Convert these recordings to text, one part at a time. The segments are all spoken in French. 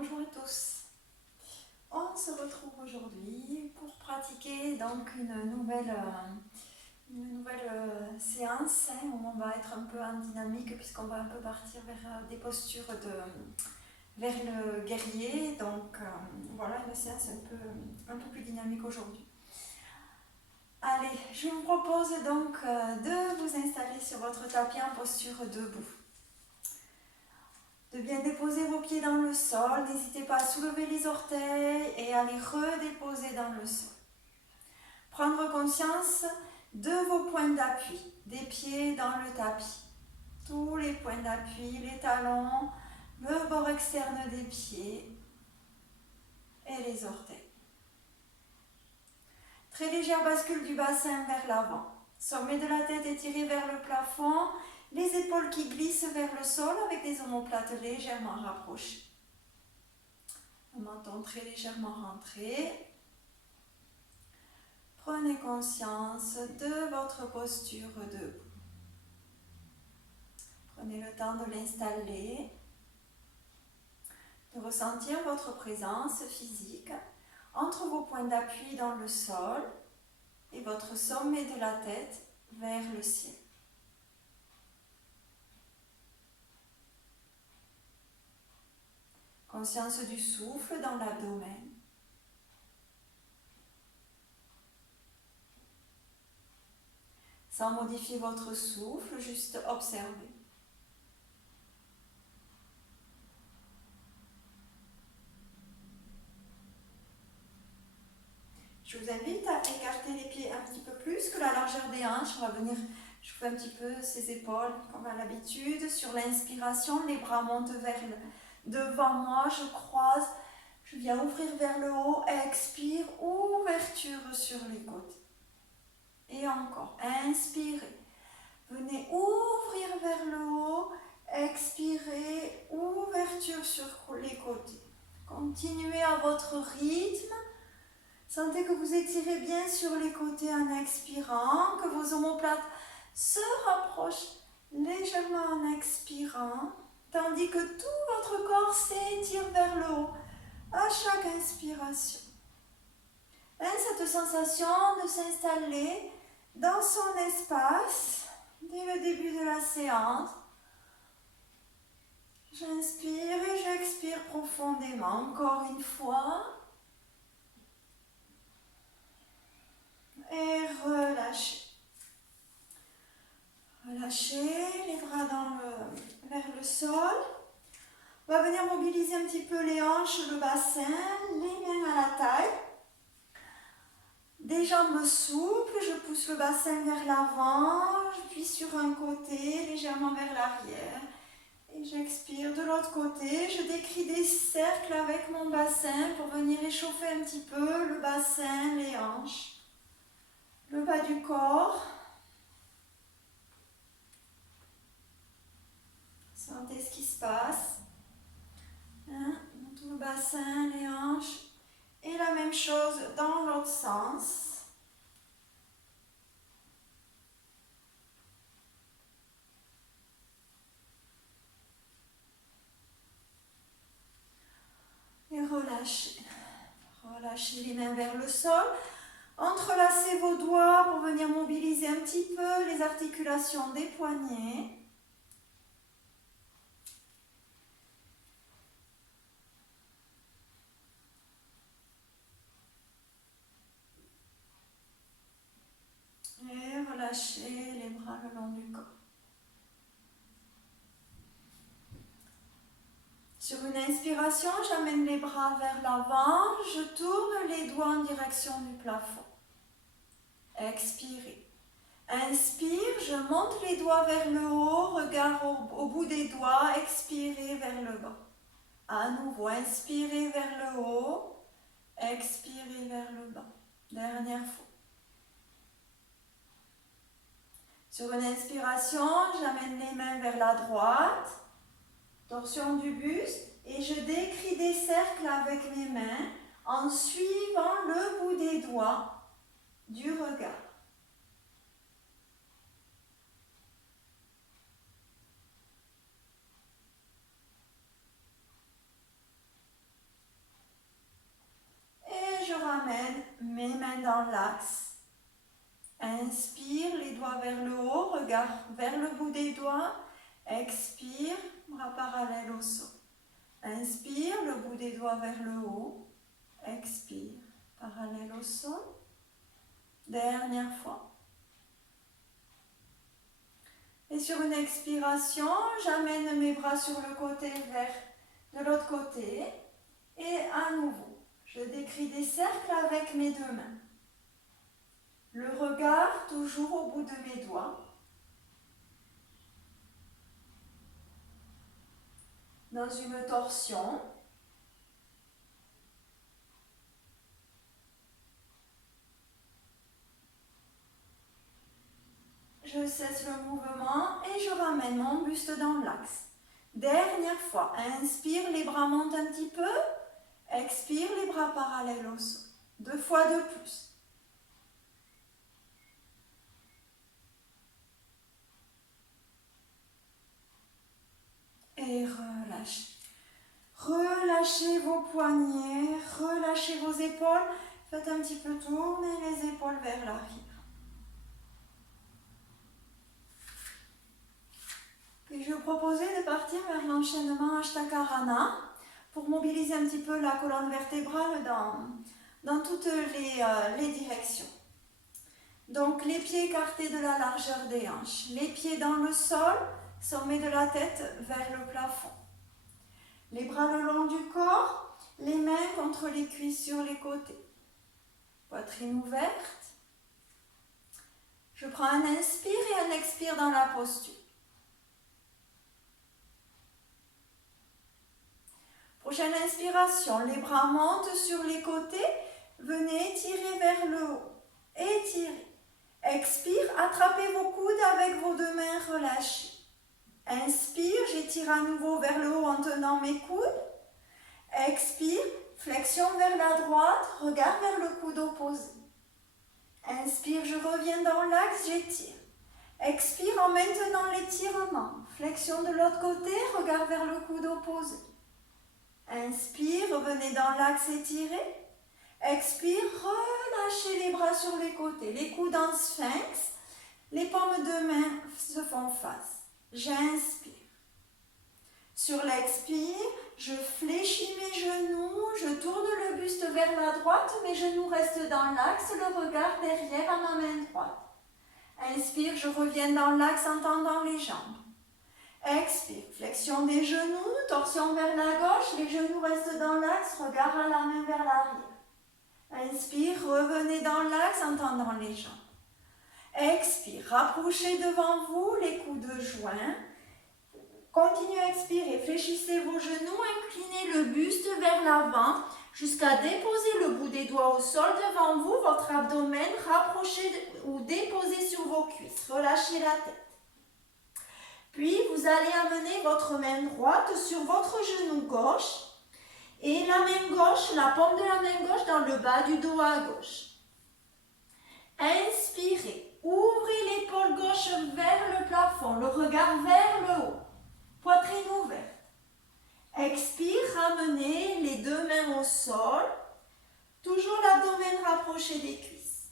Bonjour à tous. On se retrouve aujourd'hui pour pratiquer donc une nouvelle séance où on va être un peu en dynamique puisqu'on va un peu partir vers des postures vers le guerrier. Donc voilà, une séance un peu plus dynamique aujourd'hui. Allez, je vous propose donc de vous installer sur votre tapis en posture debout. De bien déposer vos pieds dans le sol, n'hésitez pas à soulever les orteils et à les redéposer dans le sol. Prendre conscience de vos points d'appui, des pieds dans le tapis. Tous les points d'appui, les talons, le bord externe des pieds et les orteils. Très légère bascule du bassin vers l'avant. Sommet de la tête étiré vers le plafond, les épaules qui glissent vers le sol avec des omoplates légèrement rapprochées. Le menton très légèrement rentré. Prenez conscience de votre posture debout. Prenez le temps de l'installer, de ressentir votre présence physique entre vos points d'appui dans le sol et votre sommet de la tête vers le ciel. Conscience du souffle dans l'abdomen. Sans modifier votre souffle, juste observez. Je vous invite à écarter les pieds un petit peu plus que la largeur des hanches. On va venir, je fais un petit peu ses épaules comme à l'habitude. Sur l'inspiration, les bras montent vers devant moi, je croise, je viens ouvrir vers le haut, expire, ouverture sur les côtés. Et encore, inspirez, venez ouvrir vers le haut, expirez, ouverture sur les côtés. Continuez à votre rythme. Sentez que vous étirez bien sur les côtés en expirant, que vos omoplates se rapprochent légèrement en expirant, tandis que tout votre corps s'étire vers le haut à chaque inspiration. Et cette sensation de s'installer dans son espace dès le début de la séance. J'inspire et j'expire profondément, encore une fois. Et relâchez. Relâchez les bras vers le sol. On va venir mobiliser un petit peu les hanches, le bassin, les mains à la taille. Des jambes souples, je pousse le bassin vers l'avant, puis sur un côté, légèrement vers l'arrière. Et j'expire de l'autre côté, je décris des cercles avec mon bassin pour venir échauffer un petit peu le bassin, les hanches. Le bas du corps. Sentez ce qui se passe. Dans tout le bassin, les hanches. Et la même chose dans l'autre sens. Et relâchez. Relâchez les mains vers le sol. Entrelacez vos doigts pour venir mobiliser un petit peu les articulations des poignets. Et relâchez les bras le long du corps. Sur une inspiration, j'amène les bras vers l'avant, je tourne les doigts en direction du plafond. Expirez. Inspire, je monte les doigts vers le haut, regard au bout des doigts, expirez vers le bas. À nouveau, inspirez vers le haut, expirez vers le bas. Dernière fois. Sur une inspiration, j'amène les mains vers la droite, torsion du buste, et je décris des cercles avec mes mains en suivant le bout des doigts du regard. mains dans l'axe. Inspire, les doigts vers le haut, regard vers le bout des doigts. Expire, bras parallèles au sol. Inspire, le bout des doigts vers le haut. Expire, parallèle au sol. Dernière fois. Et sur une expiration, j'amène mes bras sur le côté vers de l'autre côté. Et à nouveau, je décris des cercles avec mes deux mains. Le regard toujours au bout de mes doigts. Dans une torsion. Je cesse le mouvement et je ramène mon buste dans l'axe. Dernière fois, inspire, les bras montent un petit peu. Expire, les bras parallèles au sol. 2 fois de plus. Et relâchez. Relâchez vos poignets, relâchez vos épaules. Faites un petit peu tourner les épaules vers l'arrière. Puis je vais vous proposer de partir vers l'enchaînement Ashtakarana pour mobiliser un petit peu la colonne vertébrale dans toutes les directions. Donc les pieds écartés de la largeur des hanches, les pieds dans le sol, sommet de la tête vers le plafond. Les bras le long du corps, les mains contre les cuisses sur les côtés. Poitrine ouverte. Je prends un inspire et un expire dans la posture. Prochaine inspiration, les bras montent sur les côtés, venez étirer vers le haut. Étirez. Expire, attrapez vos coudes avec vos deux mains relâchées. Inspire, j'étire à nouveau vers le haut en tenant mes coudes. Expire, flexion vers la droite, regard vers le coude opposé. Inspire, je reviens dans l'axe, j'étire. Expire en maintenant l'étirement. Flexion de l'autre côté, regard vers le coude opposé. Inspire, revenez dans l'axe étiré. Expire, relâchez les bras sur les côtés. Les coudes en sphinx. Les paumes de main se font face. J'inspire. Sur l'expire, je fléchis mes genoux, je tourne le buste vers la droite, mes genoux restent dans l'axe, le regard derrière à ma main droite. Inspire, je reviens dans l'axe en tendant les jambes. Expire, flexion des genoux, torsion vers la gauche, les genoux restent dans l'axe, regard à la main vers l'arrière. Inspire, revenez dans l'axe en tendant les jambes. Expire, rapprochez devant vous les coudes joints. Continuez à expirer, fléchissez vos genoux, inclinez le buste vers l'avant jusqu'à déposer le bout des doigts au sol devant vous, votre abdomen, rapprochez ou déposez sur vos cuisses, relâchez la tête. Puis vous allez amener votre main droite sur votre genou gauche et la main gauche, la paume de la main gauche dans le bas du dos à gauche. Inspirez, ouvrez l'épaule gauche vers le plafond, le regard vers le haut, poitrine ouverte. Expire, ramenez les deux mains au sol, toujours l'abdomen rapproché des cuisses.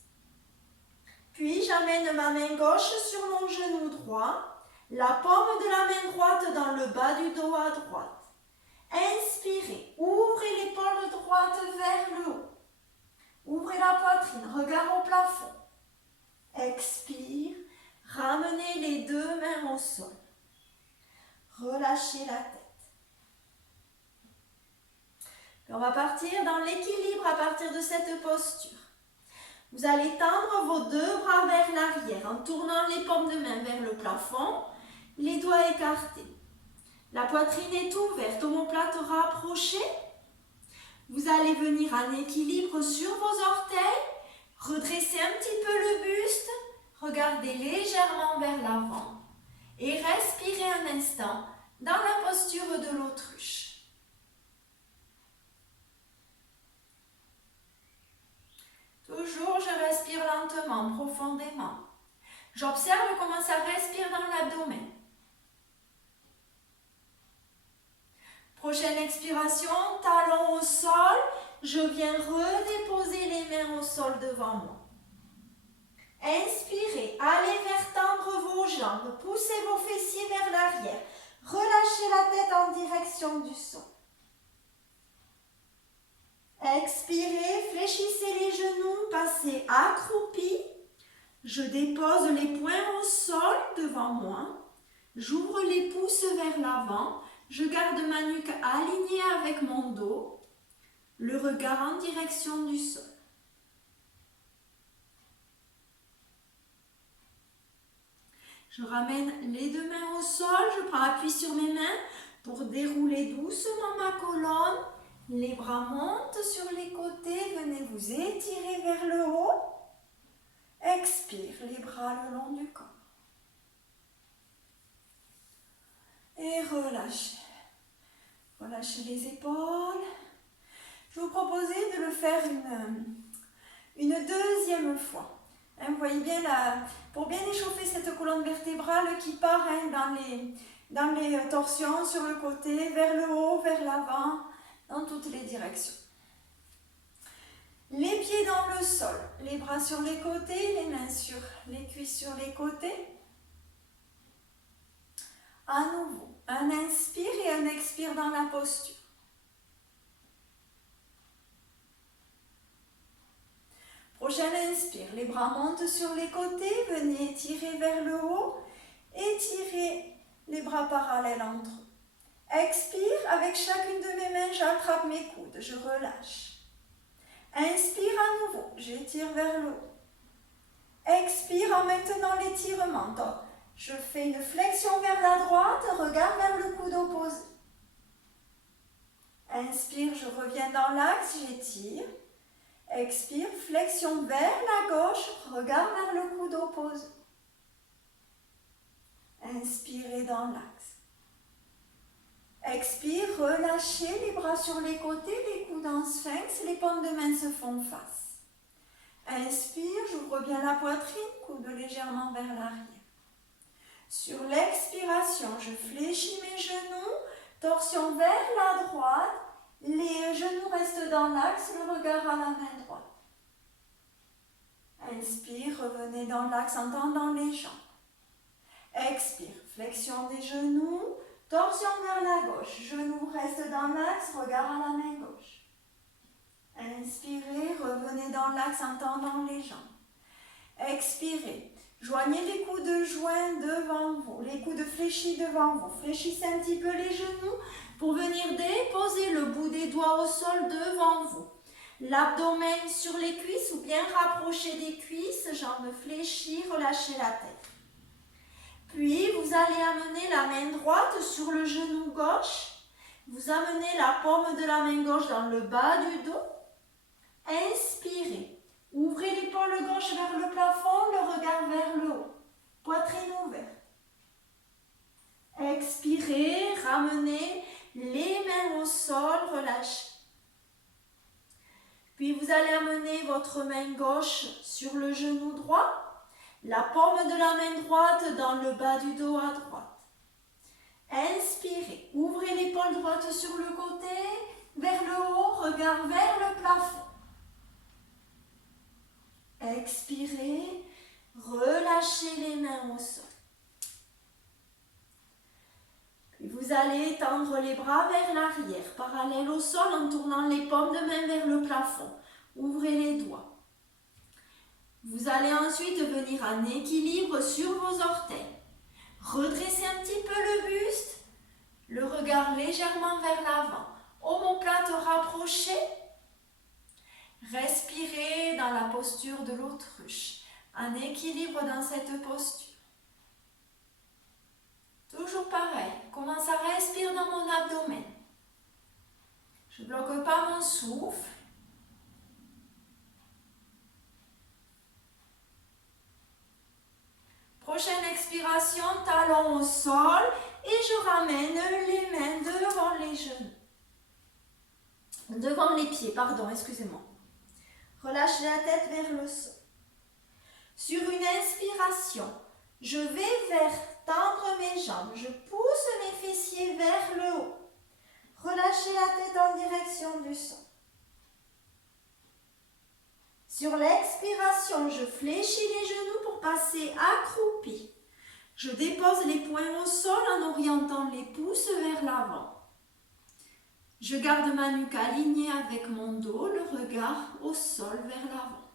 Puis j'amène ma main gauche sur mon genou droit, la paume de la main droite dans le bas du dos à droite. Inspirez, ouvrez l'épaule droite vers le haut. Ouvrez la poitrine, regard au plafond. Expire, ramenez les deux mains au sol. Relâchez la tête. Puis on va partir dans l'équilibre à partir de cette posture. Vous allez tendre vos deux bras vers l'arrière en tournant les paumes de main vers le plafond, les doigts écartés. La poitrine est ouverte, omoplate rapprochée. Vous allez venir en équilibre sur vos orteils, redressez un petit peu le buste, regardez légèrement vers l'avant et respirez un instant dans la posture de l'autruche. Toujours, je respire lentement, profondément. J'observe comment ça respire dans l'abdomen. Prochaine expiration, talon au sol, je viens redéposer les mains au sol devant moi. Inspirez, allez vers tendre vos jambes, poussez vos fessiers vers l'arrière. Relâchez la tête en direction du sol. Expirez, fléchissez les genoux, passez accroupi. Je dépose les poings au sol devant moi. J'ouvre les pouces vers l'avant. Je garde ma nuque alignée avec mon dos. Le regard en direction du sol. Je ramène les deux mains au sol. Je prends appui sur mes mains pour dérouler doucement ma colonne. Les bras montent sur les côtés. Venez vous étirer vers le haut. Expire, les bras le long du corps. Et relâchez. Relâchez les épaules. Je vais vous proposer de le faire une deuxième fois. Vous voyez bien, pour bien échauffer cette colonne vertébrale qui part dans les torsions sur le côté, vers le haut, vers l'avant, dans toutes les directions. Les pieds dans le sol, les bras sur les côtés, les mains sur les cuisses sur les côtés. À nouveau, un inspire et un expire dans la posture. Prochain inspire, les bras montent sur les côtés, venez étirer vers le haut, étirez les bras parallèles entre eux. Expire, avec chacune de mes mains, j'attrape mes coudes, je relâche. Inspire à nouveau, j'étire vers le haut. Expire en maintenant l'étirement. Je fais une flexion vers la droite, regard vers le coude opposé. Inspire, je reviens dans l'axe, j'étire. Expire, flexion vers la gauche, regard vers le coude opposé. Inspirez dans l'axe. Expire, relâchez les bras sur les côtés, les coudes en sphinx, les paumes de main se font face. Inspire, j'ouvre bien la poitrine, coude légèrement vers l'arrière. Sur l'expiration, je fléchis mes genoux, torsion vers la droite, les genoux restent dans l'axe, le regard à la main droite. Inspire, revenez dans l'axe en tendant les jambes. Expire, flexion des genoux, torsion vers la gauche, genoux restent dans l'axe, regard à la main gauche. Inspirez, revenez dans l'axe en tendant les jambes. Expirez, joignez les coudes joints devant vous, les coudes fléchis devant vous. Fléchissez un petit peu les genoux pour venir déposer le bout des doigts au sol devant vous. L'abdomen sur les cuisses ou bien rapproché des cuisses, jambes fléchies, relâchez la tête. Puis, vous allez amener la main droite sur le genou gauche. Vous amenez la paume de la main gauche dans le bas du dos. Inspirez. Ouvrez l'épaule gauche vers le plafond, le regard vers le haut. Poitrine ouverte. Expirez, ramenez les mains au sol, relâchez. Puis vous allez amener votre main gauche sur le genou droit. La paume de la main droite dans le bas du dos à droite. Inspirez, ouvrez l'épaule droite sur le côté, vers le haut, regard vers le plafond. Expirez, relâchez les mains au sol. Puis vous allez étendre les bras vers l'arrière, parallèle au sol en tournant les paumes de main vers le plafond. Ouvrez les doigts. Vous allez ensuite venir en équilibre sur vos orteils. Redressez un petit peu le buste, le regard légèrement vers l'avant. Omoplate rapprochée. Respirez dans la posture de l'autruche, en équilibre dans cette posture. Toujours pareil, commence à respirer dans mon abdomen. Je ne bloque pas mon souffle. Prochaine expiration, talon au sol et je ramène les mains devant les genoux. Devant les pieds, pardon, excusez-moi. Relâchez la tête vers le sol. Sur une inspiration, je vais tendre mes jambes. Je pousse mes fessiers vers le haut. Relâchez la tête en direction du sol. Sur l'expiration, je fléchis les genoux pour passer accroupi. Je dépose les poings au sol en orientant les pouces vers l'avant. Je garde ma nuque alignée avec mon dos, le regard au sol vers l'avant.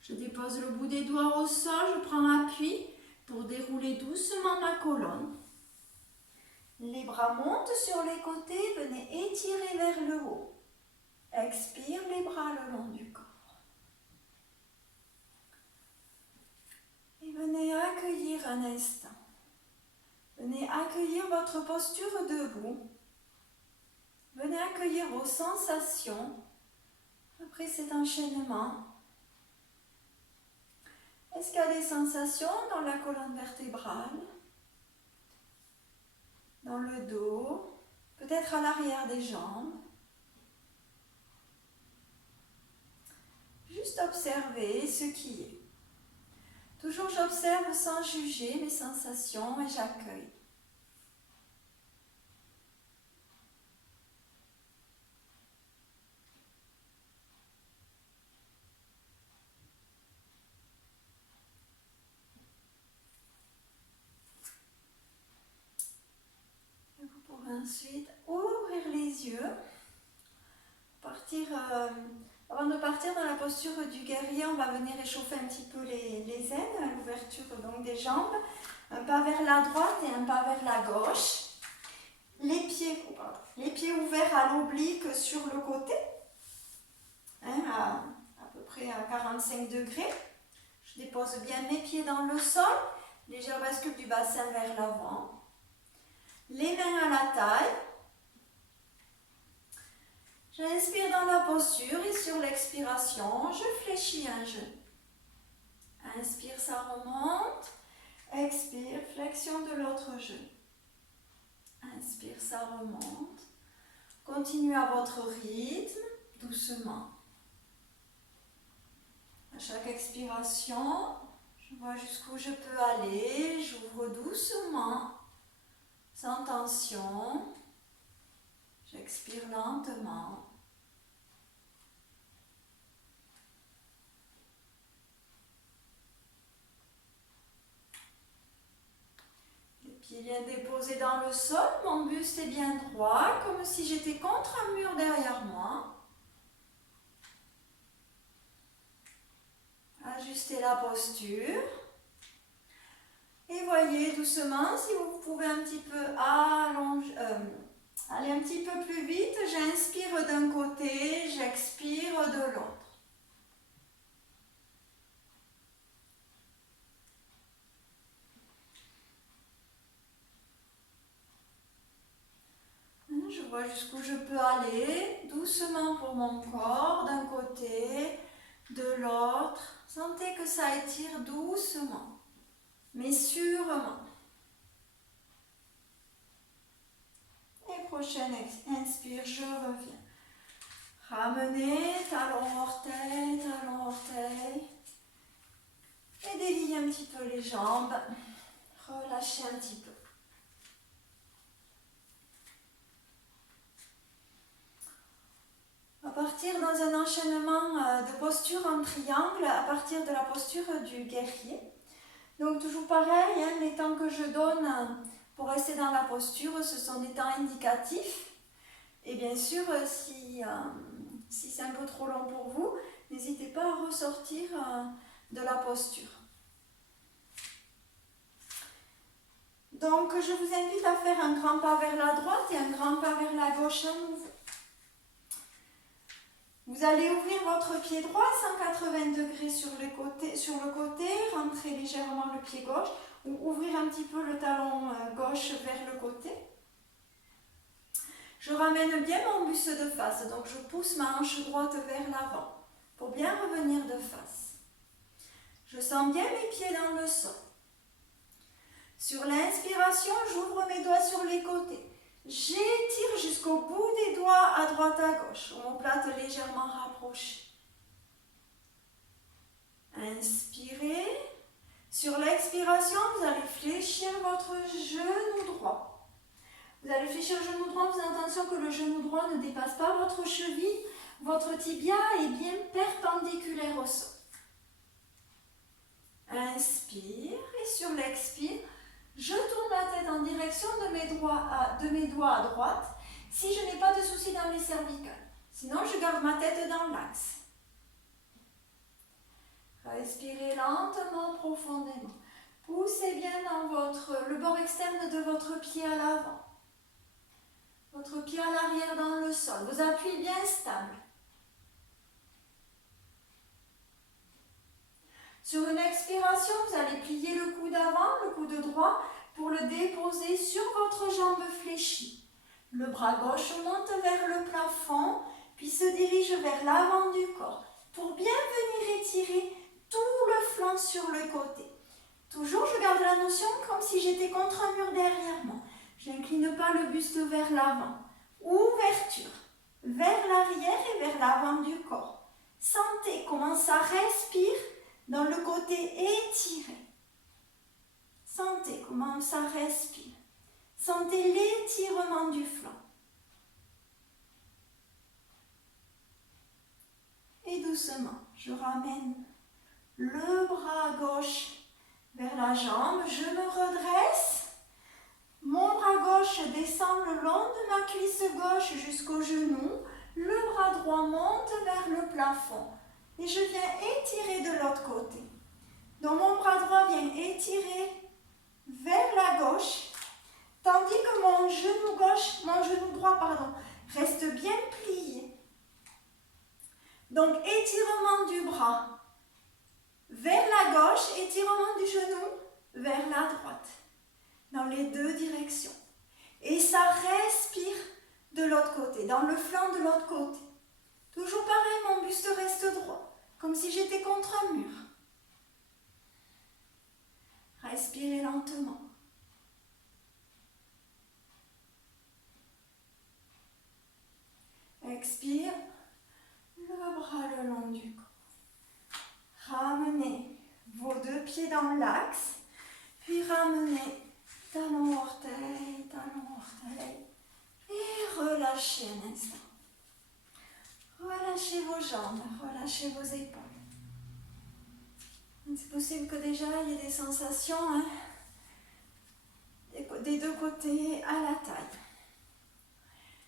Je dépose le bout des doigts au sol, je prends appui pour dérouler doucement ma colonne. Les bras montent sur les côtés, venez étirer vers le haut. Expire les bras le long du corps. Et venez accueillir un instant. Venez accueillir votre posture debout. Venez accueillir vos sensations après cet enchaînement. Est-ce qu'il y a des sensations dans la colonne vertébrale, dans le dos, peut-être à l'arrière des jambes? Juste observer ce qui est. Toujours j'observe sans juger mes sensations et j'accueille. Et vous pourrez ensuite ouvrir les yeux, avant de partir dans la posture du guerrier, on va venir échauffer un petit peu les aines, l'ouverture donc des jambes, un pas vers la droite et un pas vers la gauche. Les pieds ouverts à l'oblique sur le côté, à peu près à 45 degrés. Je dépose bien mes pieds dans le sol, légère bascule du bassin vers l'avant. Les mains à la taille. J'inspire dans la posture et sur l'expiration, je fléchis un genou. Inspire, ça remonte. Expire, flexion de l'autre genou. Inspire, ça remonte. Continuez à votre rythme, doucement. À chaque expiration, je vois jusqu'où je peux aller. J'ouvre doucement, sans tension. J'expire lentement. Les pieds bien déposés dans le sol, mon buste est bien droit, comme si j'étais contre un mur derrière moi. Ajustez la posture. Et voyez doucement si vous pouvez un petit peu aller un petit peu plus vite. J'inspire d'un côté, j'expire de l'autre. Je vois jusqu'où je peux aller, doucement pour mon corps, d'un côté, de l'autre. Sentez que ça étire doucement, mais sûrement. Et prochaine inspire, je reviens. Ramenez, talon, orteil, talon, orteil. Et déliez un petit peu les jambes. Relâchez un petit peu. On va partir dans un enchaînement de postures en triangle à partir de la posture du guerrier. Donc toujours pareil, les temps que je donne pour rester dans la posture, ce sont des temps indicatifs. Et bien sûr, si c'est un peu trop long pour vous, n'hésitez pas à ressortir de la posture. Donc je vous invite à faire un grand pas vers la droite et un grand pas vers la gauche à nouveau. Vous allez ouvrir votre pied droit à 180 degrés sur le côté, rentrer légèrement le pied gauche ou ouvrir un petit peu le talon gauche vers le côté. Je ramène bien mon buste de face, donc je pousse ma hanche droite vers l'avant pour bien revenir de face. Je sens bien mes pieds dans le sol. Sur l'inspiration, j'ouvre mes doigts sur les côtés. J'étire jusqu'au bout des doigts à droite à gauche, omoplate légèrement rapprochée. Inspirez. Sur l'expiration, expiration, vous allez fléchir votre genou droit. Vous allez fléchir le genou droit en faisant attention que le genou droit ne dépasse pas votre cheville. Votre tibia est bien perpendiculaire au sol. Inspire et sur l'expire, je tourne la tête en direction de mes doigts à droite si je n'ai pas de souci dans les cervicales. Sinon, je garde ma tête dans l'axe. Respirez lentement, profondément. Poussez bien dans le bord externe de votre pied à l'avant. Votre pied à l'arrière dans le sol. Vos appuis bien stables. Sur une expiration, vous allez plier le coude avant, le coude droit, pour le déposer sur votre jambe fléchie. Le bras gauche monte vers le plafond, puis se dirige vers l'avant du corps, pour bien venir étirer tout le flanc sur le côté. Toujours, je garde la notion comme si j'étais contre un mur derrière moi. Je n'incline pas le buste vers l'avant. Ouverture, vers l'arrière et vers l'avant du corps. Sentez comment ça respire dans le côté étiré. Sentez comment ça respire. Sentez l'étirement du flanc. Et doucement, je ramène le bras gauche vers la jambe. Je me redresse. Mon bras gauche descend le long de ma cuisse gauche jusqu'au genou. Le bras droit monte vers le plafond. Et je viens étirer de l'autre côté. Donc mon bras droit vient étirer vers la gauche, tandis que mon genou droit, reste bien plié. Donc étirement du bras vers la gauche, étirement du genou vers la droite, dans les deux directions. Et ça respire de l'autre côté, dans le flanc de l'autre côté. Toujours pareil, mon buste reste droit, comme si j'étais contre un mur. Respirez lentement. Expire, le bras le long du corps. Ramenez vos deux pieds dans l'axe, puis ramenez talon orteil, et relâchez un instant. Relâchez vos jambes, relâchez vos épaules. C'est possible que déjà il y ait des sensations des deux côtés à la taille.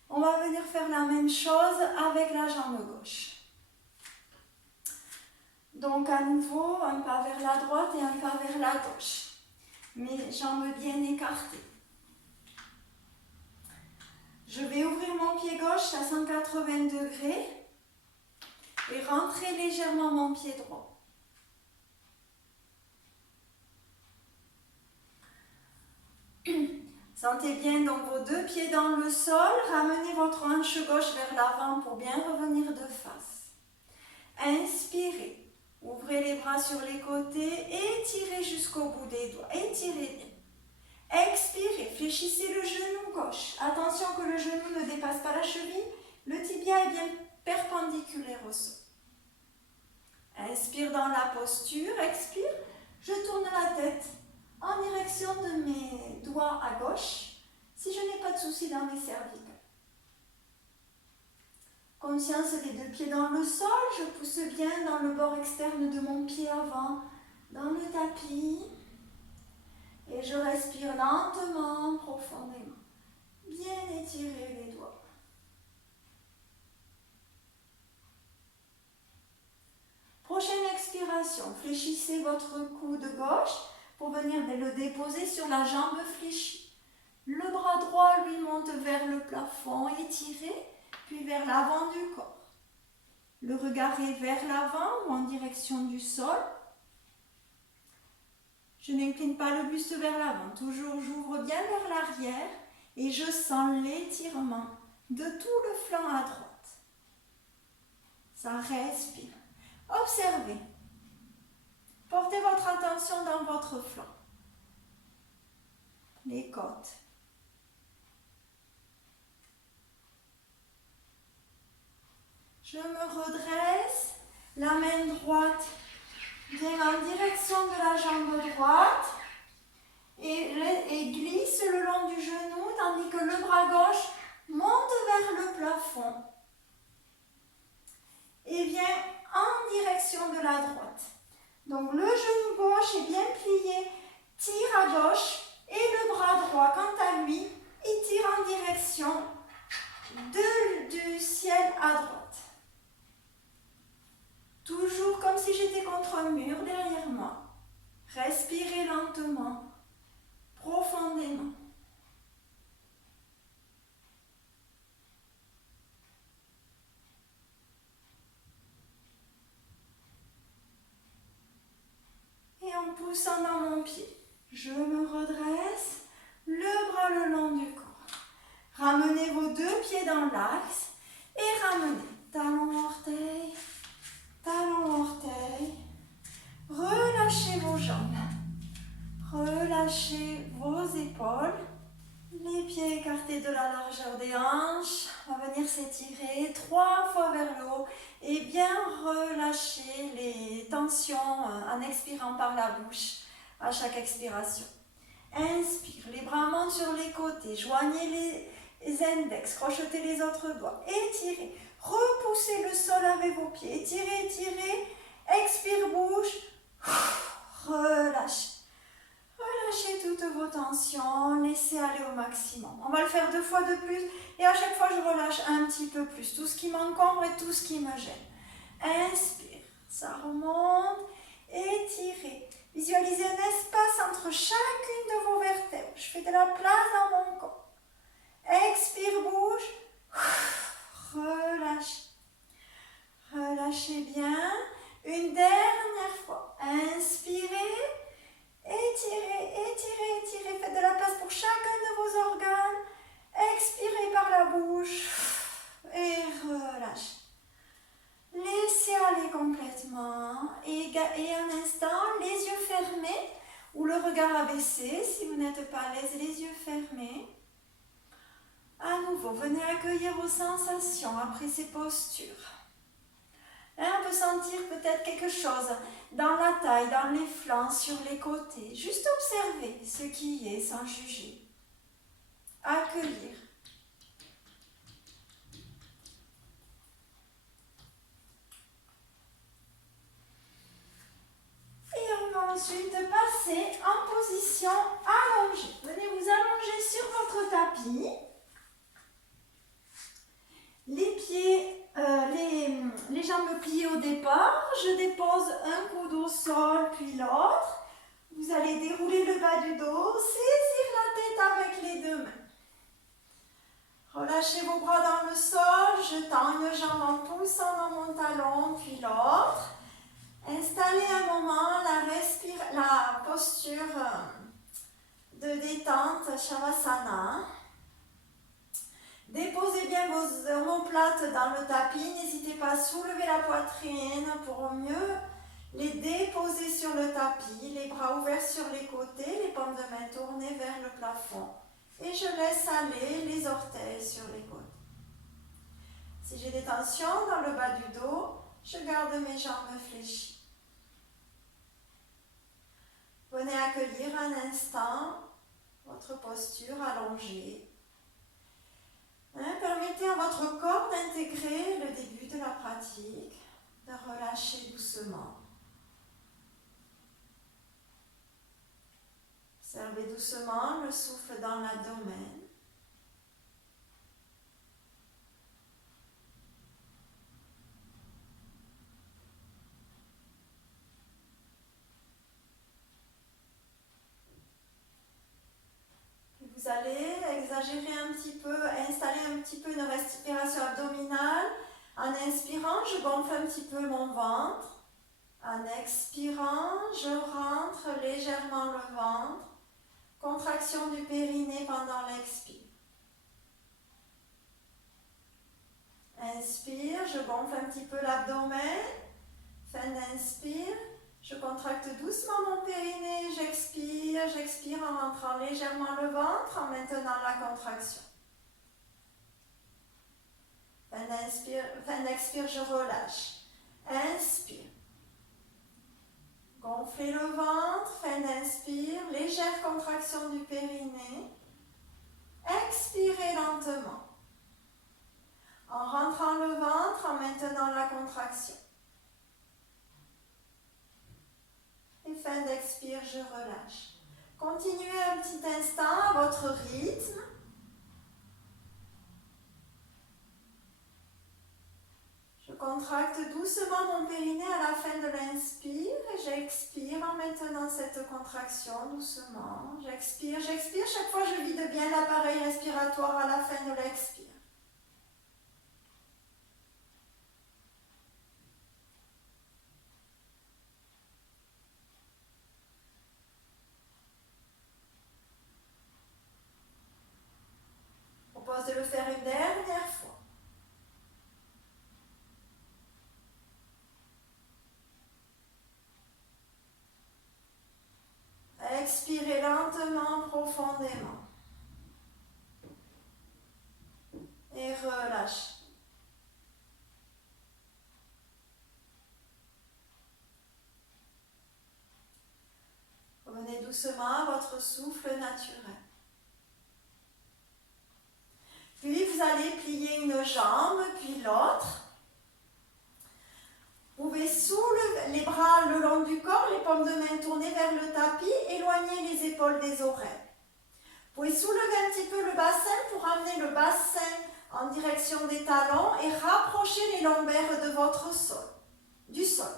On va venir faire la même chose avec la jambe gauche. Donc à nouveau, un pas vers la droite et un pas vers la gauche. Mes jambes bien écartées. Je vais ouvrir mon pied gauche à 180 degrés et rentrer légèrement mon pied droit. Sentez bien donc vos deux pieds dans le sol, ramenez votre hanche gauche vers l'avant pour bien revenir de face. Inspirez, ouvrez les bras sur les côtés, étirez jusqu'au bout des doigts, étirez bien. Expirez, fléchissez le genou gauche. Attention que le genou ne dépasse pas la cheville, le tibia est bien perpendiculaire au sol. Inspire dans la posture, expire, je tourne la tête en direction de mes doigts à gauche, si je n'ai pas de souci dans les cervicales. Conscience des deux pieds dans le sol, je pousse bien dans le bord externe de mon pied avant, dans le tapis, et je respire lentement, profondément. Bien étirer les doigts. Prochaine expiration, fléchissez votre coude gauche pour venir le déposer sur la jambe fléchie. Le bras droit, lui, monte vers le plafond, étiré, puis vers l'avant du corps. Le regard est vers l'avant ou en direction du sol. Je n'incline pas le buste vers l'avant. Toujours, j'ouvre bien vers l'arrière et je sens l'étirement de tout le flanc à droite. Ça respire. Observez. Portez votre attention dans votre flanc. Les côtes. Je me redresse. La main droite vient en direction de la jambe droite. et glisse le long du genou, tandis que le bras gauche monte vers le plafond et vient en direction de la droite. Donc le genou gauche est bien plié, tire à gauche et le bras droit, quant à lui, il tire en direction du ciel à droite. Toujours comme si j'étais contre un mur derrière moi. Respirez lentement, profondément. Et en poussant dans mon pied, je me redresse, le bras le long du corps. Ramenez vos deux pieds dans l'axe et ramenez talon orteil, talon orteil. Relâchez vos jambes, relâchez vos épaules. Les pieds écartés de la largeur des hanches. On va venir s'étirer 3 fois vers le haut et bien relâcher les tensions en expirant par la bouche à chaque expiration. Inspire, les bras montent sur les côtés, joignez les index, crochetez les autres doigts, étirez, repoussez le sol avec vos pieds, étirez, étirez, expire, bouge, relâchez. Relâchez toutes vos tensions, laissez aller au maximum. On va le faire 2 fois de plus et à chaque fois je relâche un petit peu plus. Tout ce qui m'encombre et tout ce qui me gêne. Inspire, ça remonte, étirez. Visualisez un espace entre chacune de vos vertèbres. Je fais de la place dans mon corps. Expire, bouge, relâchez. Relâchez bien. Une dernière fois. Inspirez. Étirez, étirez, étirez. Faites de la place pour chacun de vos organes. Expirez par la bouche et relâchez. Laissez aller complètement et un instant, les yeux fermés ou le regard abaissé si vous n'êtes pas à l'aise, les yeux fermés. À nouveau, venez accueillir vos sensations après ces postures. On peut sentir peut-être quelque chose dans la taille, dans les flancs, sur les côtés. Juste observer ce qui y est sans juger. Accueillir. Et on va ensuite passer en position allongée. Venez vous allonger sur votre tapis. Les pieds, les jambes pliées au départ. Je dépose un coude au sol, puis l'autre. Vous allez dérouler le bas du dos, saisir la tête avec les 2 mains. Relâchez vos bras dans le sol, je tends une jambe en poussant dans mon talon, puis l'autre. Installez un moment la posture de détente, Shavasana. Déposez bien vos omoplates dans le tapis. N'hésitez pas à soulever la poitrine pour au mieux les déposer sur le tapis. Les bras ouverts sur les côtés, les paumes de main tournées vers le plafond. Et je laisse aller les orteils sur les côtés. Si j'ai des tensions dans le bas du dos, je garde mes jambes fléchies. Venez accueillir un instant votre posture allongée. Permettez à votre corps d'intégrer le début de la pratique, de relâcher doucement. Observez doucement le souffle dans l'abdomen. Vous allez exagérer un petit peu, installer un petit peu une respiration abdominale. En inspirant, je gonfle un petit peu mon ventre. En expirant, je rentre légèrement le ventre. Contraction du périnée pendant l'expire. Inspire, je gonfle un petit peu l'abdomen. Fin d'inspire. Je contracte doucement mon périnée, j'expire en rentrant légèrement le ventre, en maintenant la contraction. Fin d'expire, je relâche. Inspire. Gonflez le ventre, fin d'inspire, légère contraction du périnée. Expirez lentement. En rentrant le ventre, en maintenant la contraction. Et fin d'expire, je relâche. Continuez un petit instant à votre rythme. Je contracte doucement mon périnée à la fin de l'inspire et j'expire en maintenant cette contraction doucement. J'expire. Chaque fois je vide bien l'appareil respiratoire à la fin de l'expire. Je propose de le faire une dernière fois. Expirez lentement, profondément. Et relâchez. Revenez doucement à votre souffle naturel. Puis vous allez plier une jambe, puis l'autre. Vous pouvez soulever les bras le long du corps, les paumes de main tournées vers le tapis, éloigner les épaules des oreilles. Vous pouvez soulever un petit peu le bassin pour amener le bassin en direction des talons et rapprocher les lombaires de votre sol, du sol.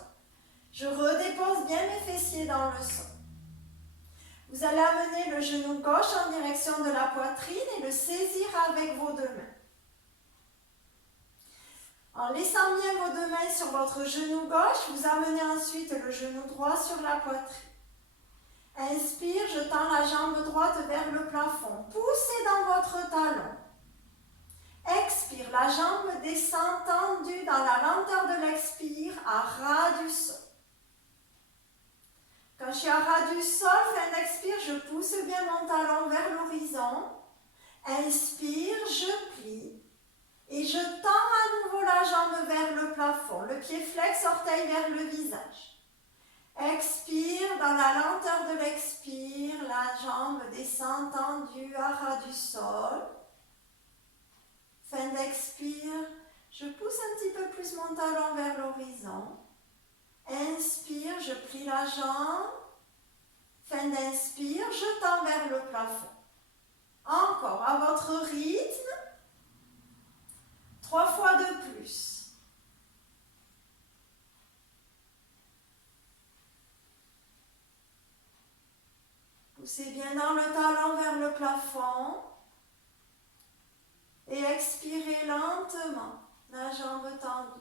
Je redépose bien mes fessiers dans le sol. Vous allez amener le genou gauche en direction de la poitrine et le saisir avec vos deux mains. En laissant bien vos deux mains sur votre genou gauche, vous amenez ensuite le genou droit sur la poitrine. Inspire, je tends la jambe droite vers le plafond. Poussez dans votre talon. Expire, la jambe descend tendue dans la lenteur de l'expire à ras du sol. Quand je suis à ras du sol, fin d'expire, je pousse bien mon talon vers l'horizon. Inspire, je plie. Et je tends à nouveau la jambe vers le plafond. Le pied flex, orteil vers le visage. Expire, dans la lenteur de l'expire, la jambe descend tendue à ras du sol. Fin d'expire, je pousse un petit peu plus mon talon vers l'horizon. Inspire, je plie la jambe. Fin d'inspire, je tends vers le plafond. Encore, à votre rythme. 3 fois de plus. Poussez bien dans le talon vers le plafond. Et expirez lentement, la jambe tendue.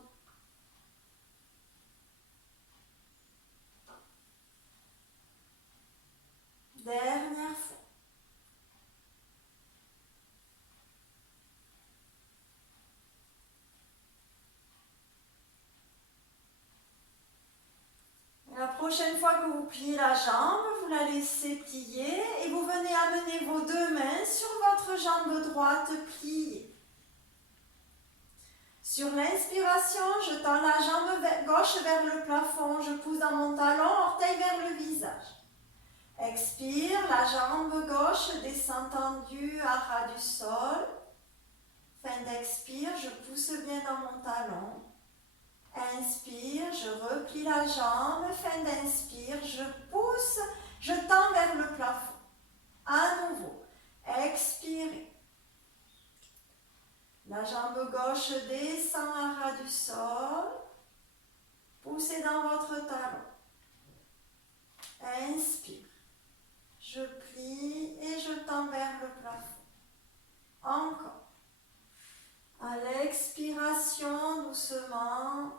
Dernière fois. La prochaine fois que vous pliez la jambe, vous la laissez plier et vous venez amener vos deux mains sur votre jambe droite pliée. Sur l'inspiration, je tends la jambe gauche vers le plafond, je pousse dans mon talon, orteil vers le visage. Expire, la jambe gauche descend tendue à ras du sol. Fin d'expire, je pousse bien dans mon talon. Inspire, je replie la jambe. Fin d'inspire, je pousse, je tends vers le plafond. À nouveau, expirez. La jambe gauche descend à ras du sol. Poussez dans votre talon. Inspire. Je plie et je tends vers le plafond. Encore. À l'expiration, doucement,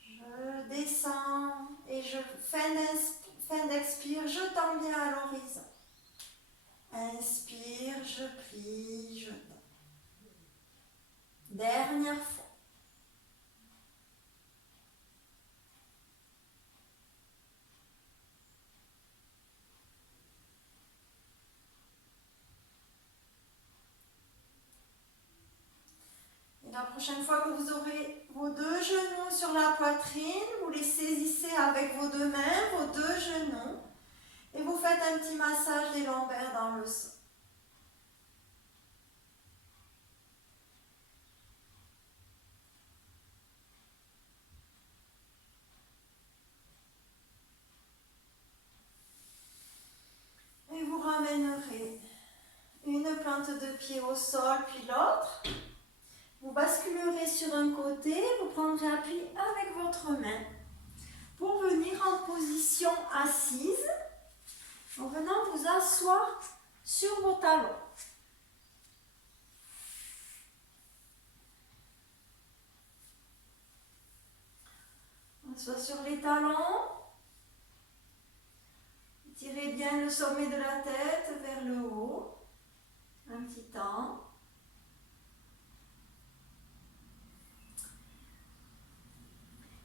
je descends et fin d'expire, je tends bien à l'horizon. Inspire, je plie, je tends. Dernière fois. Et la prochaine fois que vous aurez vos deux genoux sur la poitrine, vous les saisissez à avec vos deux mains, vos deux genoux. Et vous faites un petit massage des lombaires dans le sol. Et vous ramènerez une plante de pied au sol, puis l'autre. Vous basculerez sur un côté, vous prendrez appui avec votre main pour venir en position assise, en venant vous asseoir sur vos talons. On soit sur les talons. Tirez bien le sommet de la tête vers le haut. Un petit temps.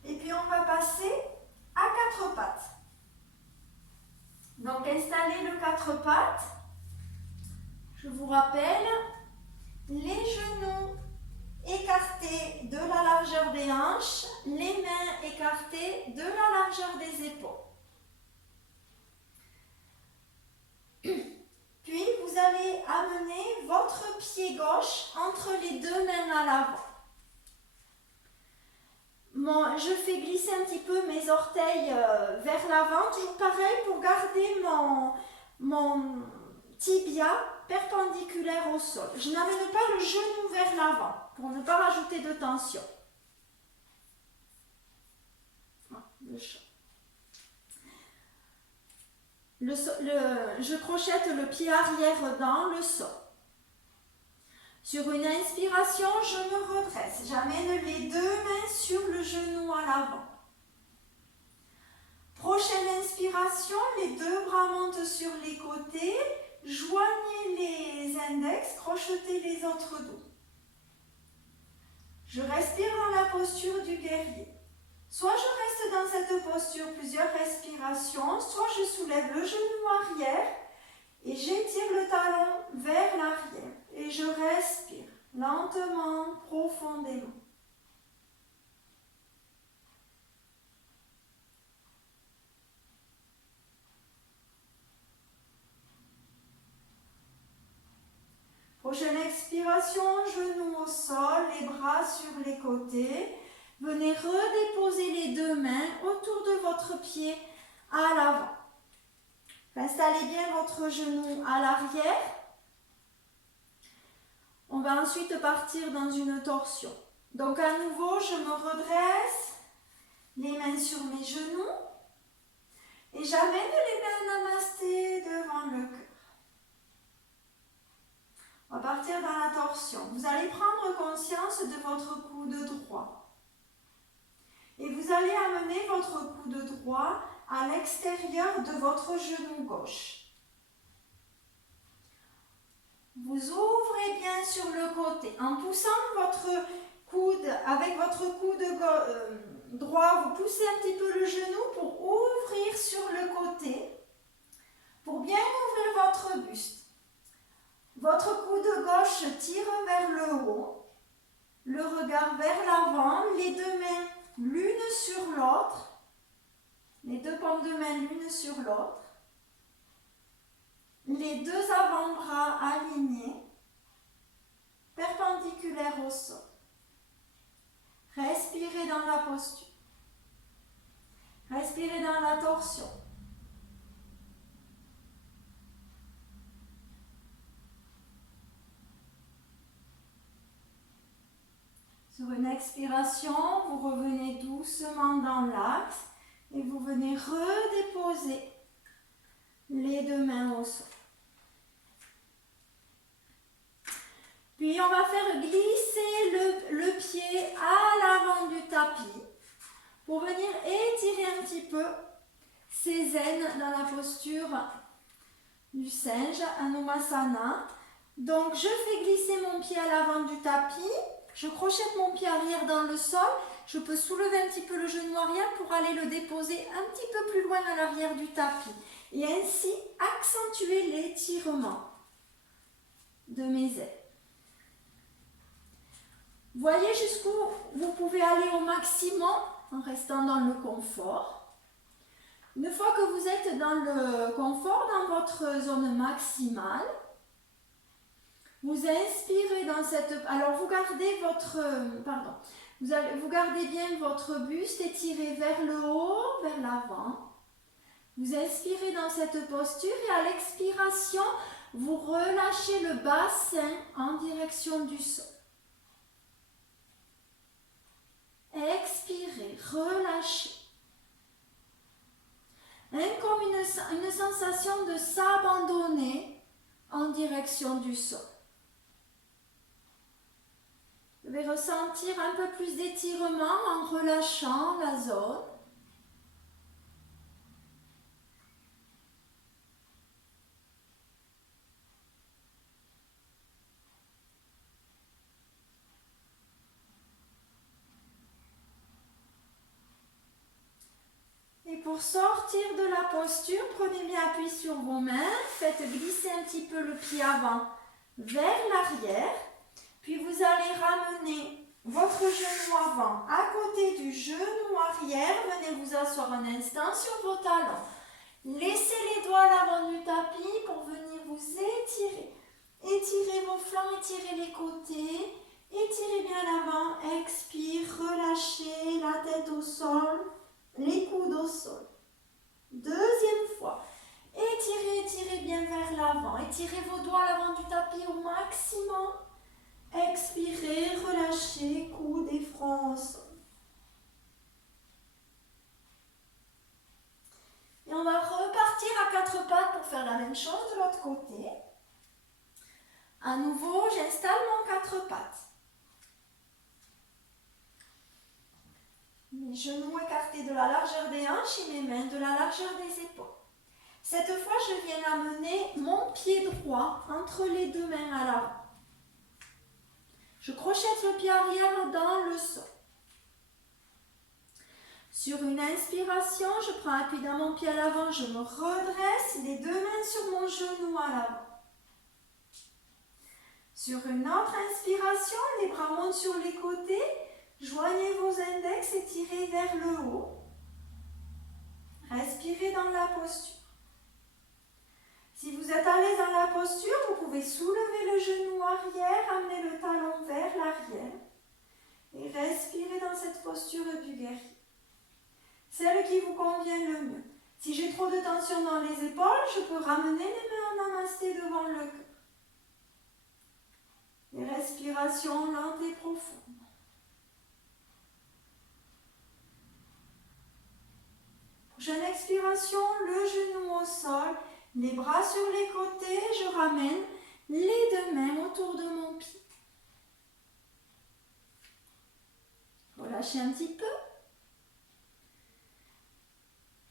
Et puis on va passer à quatre pattes. Donc installez le quatre pattes. Je vous rappelle, les genoux écartés de la largeur des hanches, les mains écartées de la largeur des épaules. Puis vous allez amener votre pied gauche entre les deux mains à l'avant. Je fais glisser un petit peu mes orteils vers l'avant, toujours pareil pour garder mon tibia perpendiculaire au sol. Je n'amène pas le genou vers l'avant pour ne pas rajouter de tension. Je crochette le pied arrière dans le sol. Sur une inspiration, je me redresse. J'amène les deux mains sur le genou à l'avant. Prochaine inspiration, les deux bras montent sur les côtés. Joignez les index, crochetez les autres dos. Je respire dans la posture du guerrier. Soit je reste dans cette posture plusieurs respirations, soit je soulève le genou arrière et j'étire le talon vers l'arrière. Et je respire lentement, profondément. Prochaine expiration, genoux au sol, les bras sur les côtés. Venez redéposer les deux mains autour de votre pied à l'avant. Installez bien votre genou à l'arrière. On va ensuite partir dans une torsion. Donc à nouveau, je me redresse, les mains sur mes genoux et j'amène les mains namasté devant le cœur. On va partir dans la torsion. Vous allez prendre conscience de votre coude droit. Et vous allez amener votre coude droit à l'extérieur de votre genou gauche. Vous ouvrez bien sur le côté. En poussant votre coude, avec votre coude droit, vous poussez un petit peu le genou pour ouvrir sur le côté, pour bien ouvrir votre buste. Votre coude gauche tire vers le haut, le regard vers l'avant, les deux mains l'une sur l'autre, les deux paumes de main l'une sur l'autre. Les deux avant-bras alignés, perpendiculaires au sol. Respirez dans la posture. Respirez dans la torsion. Sur une expiration, vous revenez doucement dans l'axe et vous venez redéposer les deux mains au sol. Puis on va faire glisser le pied à l'avant du tapis pour venir étirer un petit peu ses aines dans la posture du singe, Anusasana. Donc je fais glisser mon pied à l'avant du tapis, je crochette mon pied arrière dans le sol, je peux soulever un petit peu le genou arrière pour aller le déposer un petit peu plus loin à l'arrière du tapis et ainsi accentuer l'étirement de mes ailes. Voyez jusqu'où vous pouvez aller au maximum en restant dans le confort. Une fois que vous êtes dans le confort, dans votre zone maximale, vous inspirez dans cette... Alors vous gardez votre... Pardon. Vous gardez bien votre buste étiré vers le haut, vers l'avant. Vous inspirez dans cette posture et à l'expiration, vous relâchez le bassin en direction du sol. Expirez, relâchez. Comme une sensation de s'abandonner en direction du sol. Vous devez ressentir un peu plus d'étirement en relâchant la zone. Et pour sortir de la posture, prenez bien appui sur vos mains, faites glisser un petit peu le pied avant vers l'arrière, puis vous allez ramener votre genou avant à côté du genou arrière, venez vous asseoir un instant sur vos talons. Laissez les doigts à l'avant du tapis pour venir vous étirer. Étirez vos flancs, étirez les côtés, étirez bien l'avant, expire, relâchez la tête au sol. Les coudes au sol. Deuxième fois. Étirez, étirez bien vers l'avant. Étirez vos doigts à l'avant du tapis au maximum. Expirez, relâchez, coudes et front au sol. Et on va repartir à quatre pattes pour faire la même chose de l'autre côté. À nouveau, j'installe mon quatre pattes. Mes genoux écartés de la largeur des hanches et mes mains de la largeur des épaules. Cette fois, je viens amener mon pied droit entre les deux mains à l'avant. Je crochette le pied arrière dans le sol. Sur une inspiration, je prends appui dans mon pied à l'avant, je me redresse, les deux mains sur mon genou à l'avant. Sur une autre inspiration, les bras montent sur les côtés. Joignez vos index et tirez vers le haut. Respirez dans la posture. Si vous êtes à l'aise dans la posture, vous pouvez soulever le genou arrière, amener le talon vers l'arrière et respirer dans cette posture du guerrier. Celle qui vous convient le mieux. Si j'ai trop de tension dans les épaules, je peux ramener les mains en namasté devant le cœur. Les respirations lentes et profondes. Prochaine expiration, le genou au sol, les bras sur les côtés, je ramène les deux mains autour de mon pied. Relâchez un petit peu.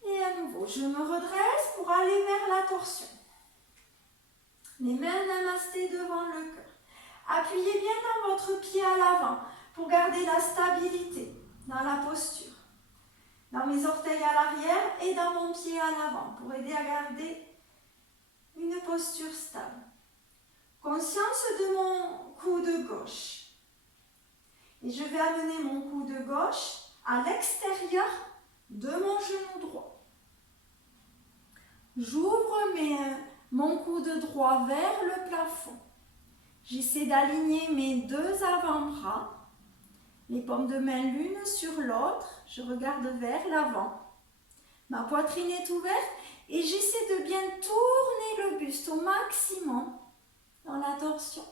Et à nouveau, je me redresse pour aller vers la torsion. Les mains namasté devant le cœur. Appuyez bien dans votre pied à l'avant pour garder la stabilité dans la posture. Dans mes orteils à l'arrière et dans mon pied à l'avant pour aider à garder une posture stable. Conscience de mon coude gauche. Et je vais amener mon coude gauche à l'extérieur de mon genou droit. J'ouvre mon coude droit vers le plafond. J'essaie d'aligner mes deux avant-bras. Les paumes de main l'une sur l'autre, je regarde vers l'avant. Ma poitrine est ouverte et j'essaie de bien tourner le buste au maximum dans la torsion.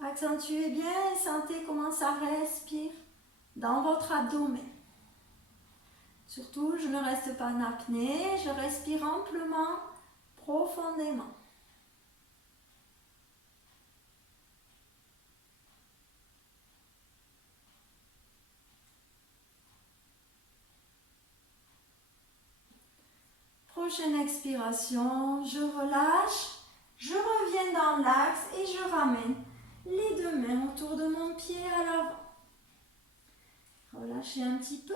Accentuez bien et sentez comment ça respire dans votre abdomen. Surtout, je ne reste pas en apnée, je respire amplement, profondément. Prochaine expiration, je relâche, je reviens dans l'axe et je ramène les deux mains autour de mon pied à l'avant. Relâchez un petit peu.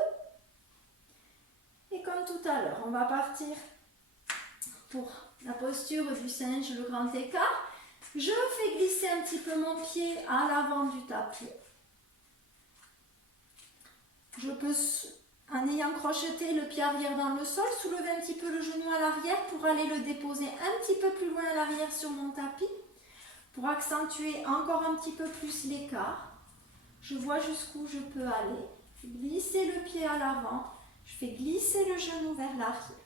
Et comme tout à l'heure, on va partir pour la posture du singe, le grand écart. Je fais glisser un petit peu mon pied à l'avant du tapis. Je peux, en ayant crocheté le pied arrière dans le sol, soulever un petit peu le genou à l'arrière pour aller le déposer un petit peu plus loin à l'arrière sur mon tapis, pour accentuer encore un petit peu plus l'écart. Je vois jusqu'où je peux aller. Je fais glisser le pied à l'avant, je fais glisser le genou vers l'arrière.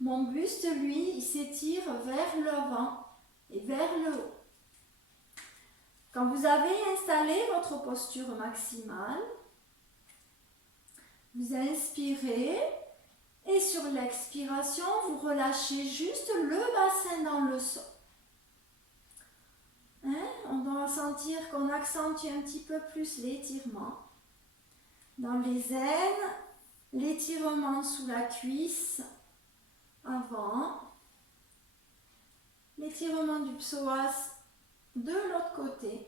Mon buste, lui, il s'étire vers l'avant et vers le haut. Quand vous avez installé votre posture maximale, vous inspirez et sur l'expiration, vous relâchez juste le bassin dans le sol. On doit sentir qu'on accentue un petit peu plus l'étirement. Dans les aines, l'étirement sous la cuisse avant, l'étirement du psoas de l'autre côté.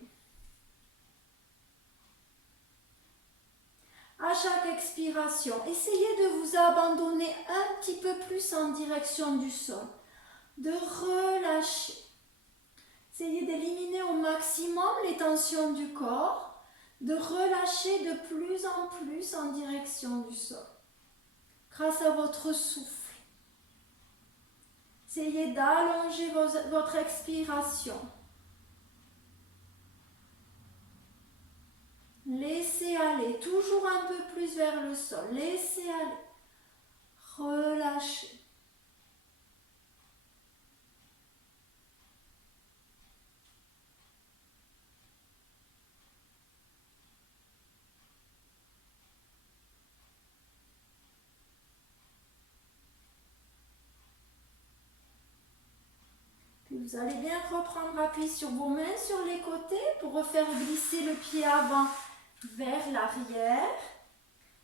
À chaque expiration, essayez de vous abandonner un petit peu plus en direction du sol, de relâcher. Essayez d'éliminer au maximum les tensions du corps, de relâcher de plus en plus en direction du sol, grâce à votre souffle. Essayez d'allonger votre expiration. Laissez aller, toujours un peu plus vers le sol. Laissez aller. Relâchez. Puis vous allez bien reprendre appui sur vos mains sur les côtés pour refaire glisser le pied avant vers l'arrière.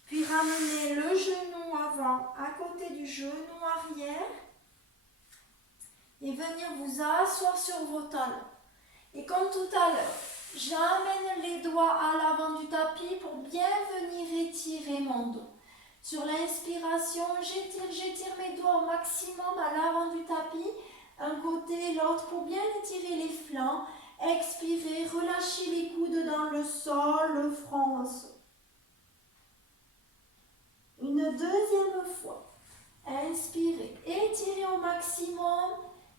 Puis ramenez le genou avant à côté du genou arrière. Et venir vous asseoir sur vos talons. Et comme tout à l'heure, j'amène les doigts à l'avant du tapis pour bien venir étirer mon dos. Sur l'inspiration, j'étire mes doigts au maximum à l'avant du tapis, un côté et l'autre pour bien étirer les flancs. Expirez, relâchez les coudes dans le sol, le front au sol. Une deuxième fois. Inspirez, étirez au maximum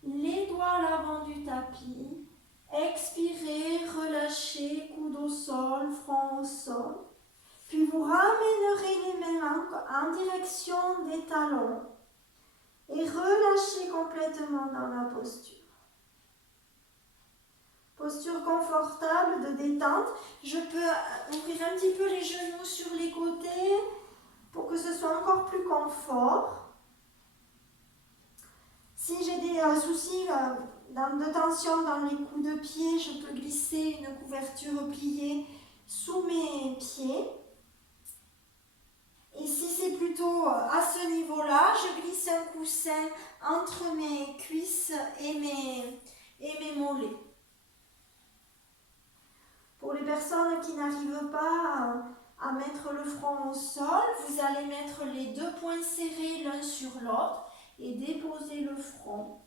les doigts à l'avant du tapis. Expirez, relâchez, coude au sol, front au sol. Puis vous ramènerez les mains en direction des talons et relâchez complètement dans la posture. Posture confortable de détente. Je peux ouvrir un petit peu les genoux sur les côtés pour que ce soit encore plus confort. Si j'ai des soucis de tension dans les coups de pied, je peux glisser une couverture pliée sous mes pieds. Et si c'est plutôt à ce niveau-là, je glisse un coussin entre mes cuisses et mes mollets. Pour les personnes qui n'arrivent pas à mettre le front au sol, vous allez mettre les deux poings serrés l'un sur l'autre et déposer le front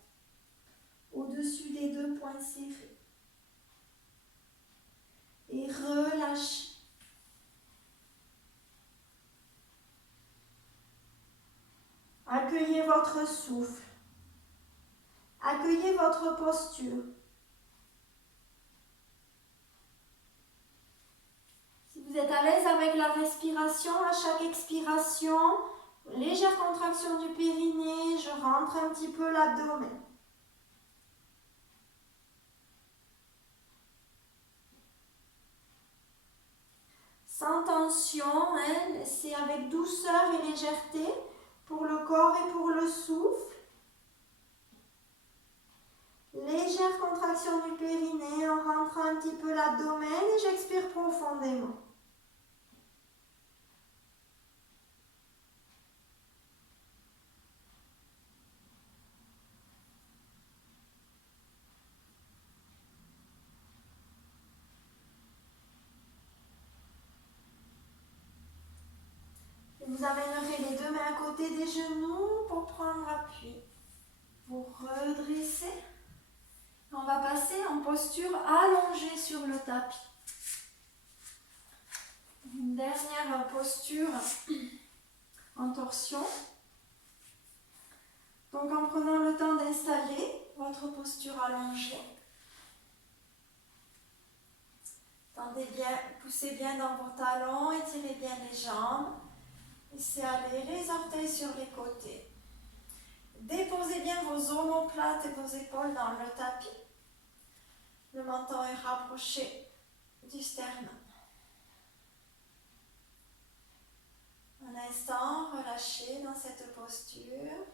au-dessus des deux poings serrés. Et relâchez. Accueillez votre souffle. Accueillez votre posture. Si vous êtes à l'aise avec la respiration, à chaque expiration, légère contraction du périnée, je rentre un petit peu l'abdomen. Sans tension, c'est avec douceur et légèreté pour le corps et pour le souffle. Légère contraction du périnée en rentrant un petit peu l'abdomen et j'expire profondément. Vous amènerez les deux mains à côté des genoux pour prendre appui. Vous redressez. On va passer en posture allongée sur le tapis. Une dernière posture en torsion. Donc en prenant le temps d'installer votre posture allongée, tendez bien, poussez bien dans vos talons, étirez bien les jambes, laissez aller les orteils sur les côtés. Déposez bien vos omoplates et vos épaules dans le tapis. Le menton est rapproché du sternum. Un instant, relâchez dans cette posture.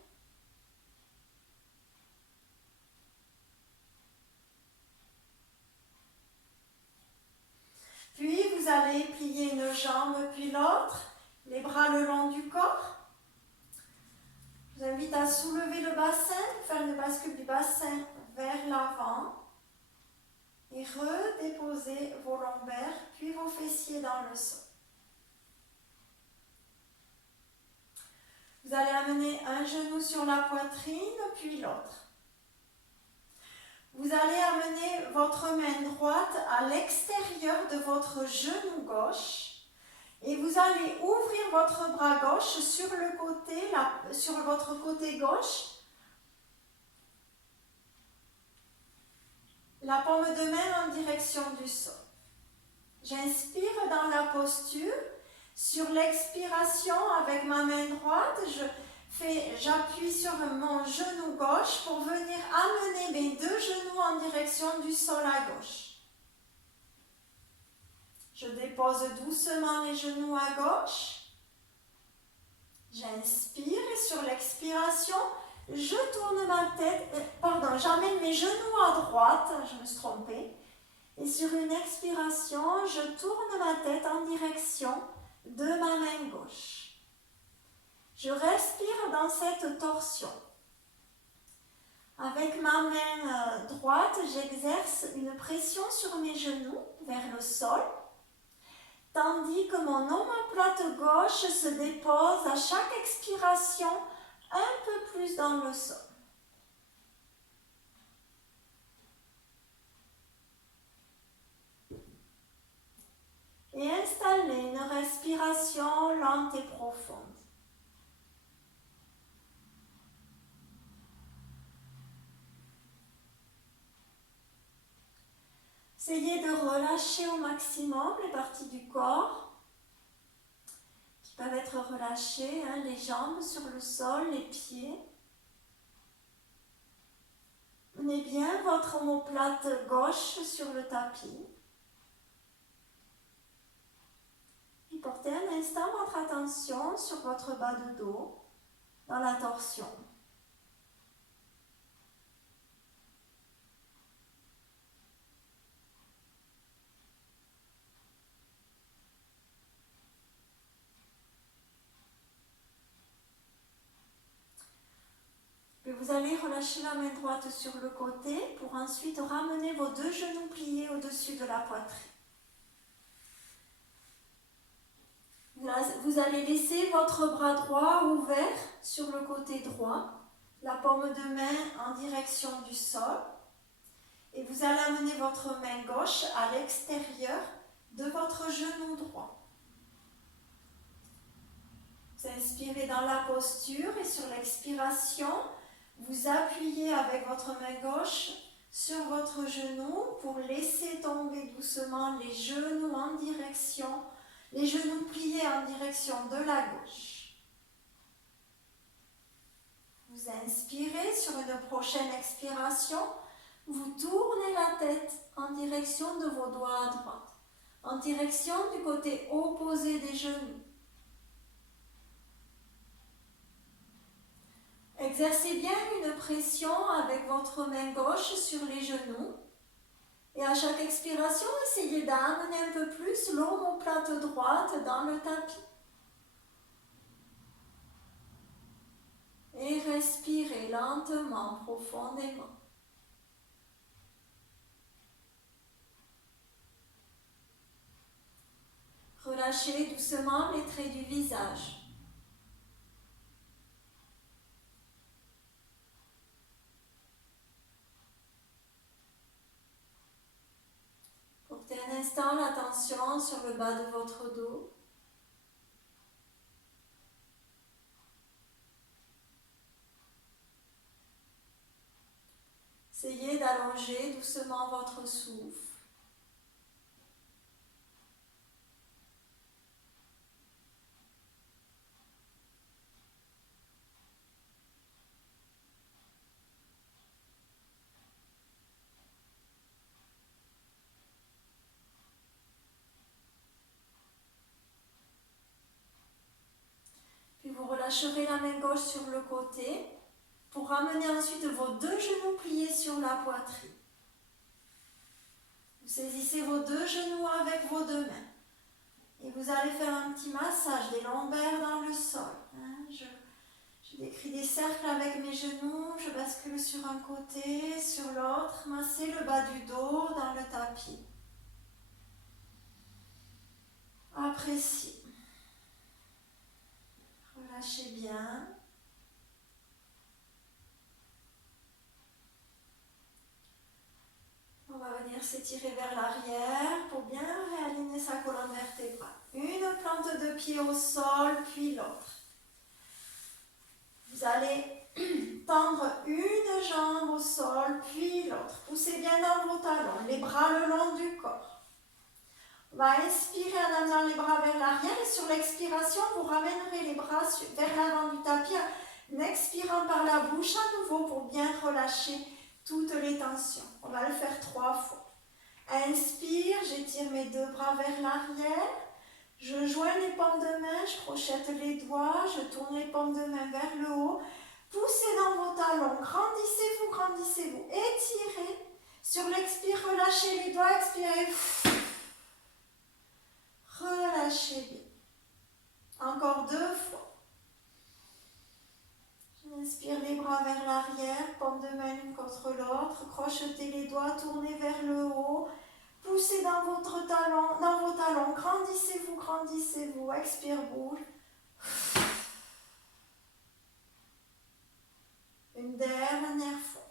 Puis vous allez plier une jambe puis l'autre, les bras le long du corps. Je vous invite à soulever le bassin, faire une bascule du bassin vers l'avant et redéposer vos lombaires puis vos fessiers dans le sol. Vous allez amener un genou sur la poitrine puis l'autre. Vous allez amener votre main droite à l'extérieur de votre genou gauche et vous allez ouvrir votre bras gauche sur votre côté gauche. La paume de main en direction du sol. J'inspire dans la posture. Sur l'expiration, avec ma main droite, j'appuie sur mon genou gauche pour venir amener mes deux genoux en direction du sol à gauche. Je dépose doucement les genoux à gauche. J'inspire et sur l'expiration, je tourne ma tête, j'amène mes genoux à droite, je me suis trompée. Et sur une expiration, je tourne ma tête en direction de ma main gauche. Je respire dans cette torsion. Avec ma main droite, j'exerce une pression sur mes genoux vers le sol, tandis que mon omoplate gauche se dépose à chaque expiration un peu plus dans le sol. Et installez une respiration lente et profonde. Essayez de relâcher au maximum les parties du corps qui peuvent être relâchées, les jambes sur le sol, les pieds. Menez bien votre omoplate gauche sur le tapis. Et portez un instant votre attention sur votre bas de dos, dans la torsion. Puis vous allez relâcher la main droite sur le côté pour ensuite ramener vos deux genoux pliés au-dessus de la poitrine. Vous allez laisser votre bras droit ouvert sur le côté droit, la paume de main en direction du sol, et vous allez amener votre main gauche à l'extérieur de votre genou droit. Vous inspirez dans la posture et sur l'expiration, vous appuyez avec votre main gauche sur votre genou pour laisser tomber doucement les genoux en direction, les genoux pliés en direction de la gauche. Vous inspirez sur une prochaine expiration, vous tournez la tête en direction de vos doigts à droite, en direction du côté opposé des genoux. Exercez bien une pression avec votre main gauche sur les genoux. Et à chaque expiration, essayez d'amener un peu plus l'omoplate droite dans le tapis. Et respirez lentement, profondément. Relâchez doucement les traits du visage. Portez un instant l'attention sur le bas de votre dos. Essayez d'allonger doucement votre souffle. Puis vous relâcherez la main gauche sur le côté pour ramener ensuite vos deux genoux pliés sur la poitrine. Vous saisissez vos deux genoux avec vos deux mains. Et vous allez faire un petit massage des lombaires dans le sol. Je décris des cercles avec mes genoux, je bascule sur un côté, sur l'autre, massez le bas du dos dans le tapis. Appréciez. Relâchez bien. On va venir s'étirer vers l'arrière pour bien réaligner sa colonne vertébrale. Une plante de pied au sol, puis l'autre. Vous allez tendre une jambe au sol, puis l'autre. Poussez bien dans vos talons, les bras le long du corps. On va inspirer en amenant les bras vers l'arrière et sur l'expiration, vous ramènerez les bras vers l'avant du tapis en expirant par la bouche à nouveau pour bien relâcher toutes les tensions. On va le faire 3 fois. Inspire, j'étire mes deux bras vers l'arrière. Je joins les paumes de main, je crochette les doigts, je tourne les paumes de main vers le haut. Poussez dans vos talons, grandissez-vous, grandissez-vous. Étirez. Sur l'expire, relâchez les doigts, expirez. Relâchez bien. Encore 2 fois. J'inspire les bras vers l'arrière, paume de main l'une contre l'autre. Crochetez les doigts, tournez vers le haut. Poussez dans vos talons, grandissez-vous, grandissez-vous. Expire, bouge. Une dernière fois.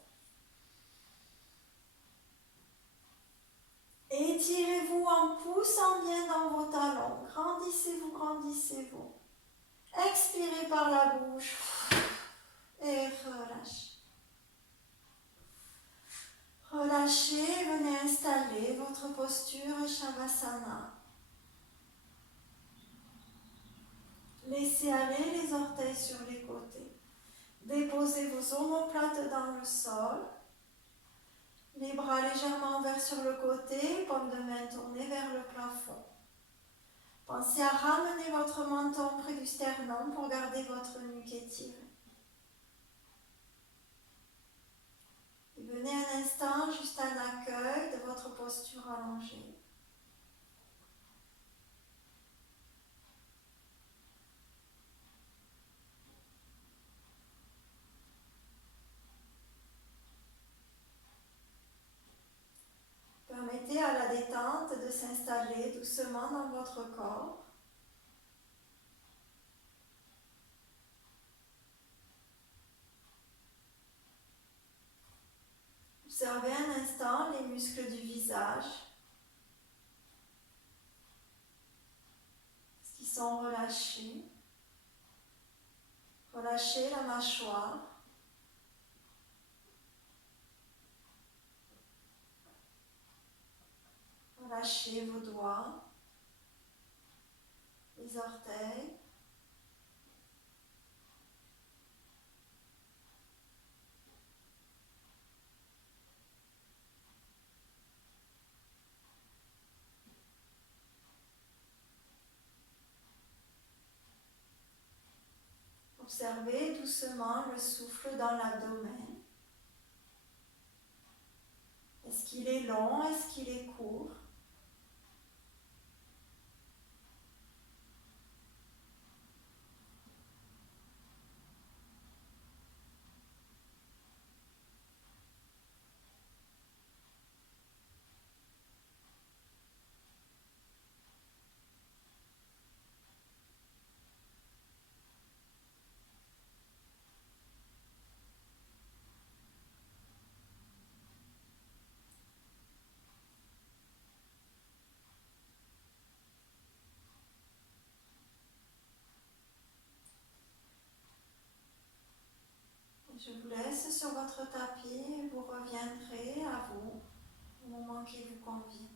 Étirez-vous en poussant bien dans vos talons. Grandissez-vous, grandissez-vous. Expirez par la bouche. Et relâchez. Relâchez, venez installer votre posture Shavasana. Laissez aller les orteils sur les côtés. Déposez vos omoplates dans le sol. Les bras légèrement ouverts sur le côté, paume de main tournée vers le plafond. Pensez à ramener votre menton près du sternum pour garder votre nuque étirée. Et venez un instant juste un accueil de votre posture allongée. Permettez à la détente de s'installer doucement dans votre corps. Observez un instant les muscles du visage. Est-ce qu'ils sont relâchés? Relâchez la mâchoire. Relâchez vos doigts, les orteils. Observez doucement le souffle dans l'abdomen. Est-ce qu'il est long? Est-ce qu'il est court? Je vous laisse sur votre tapis et vous revenez. reviendrez à vous au moment qui vous convient.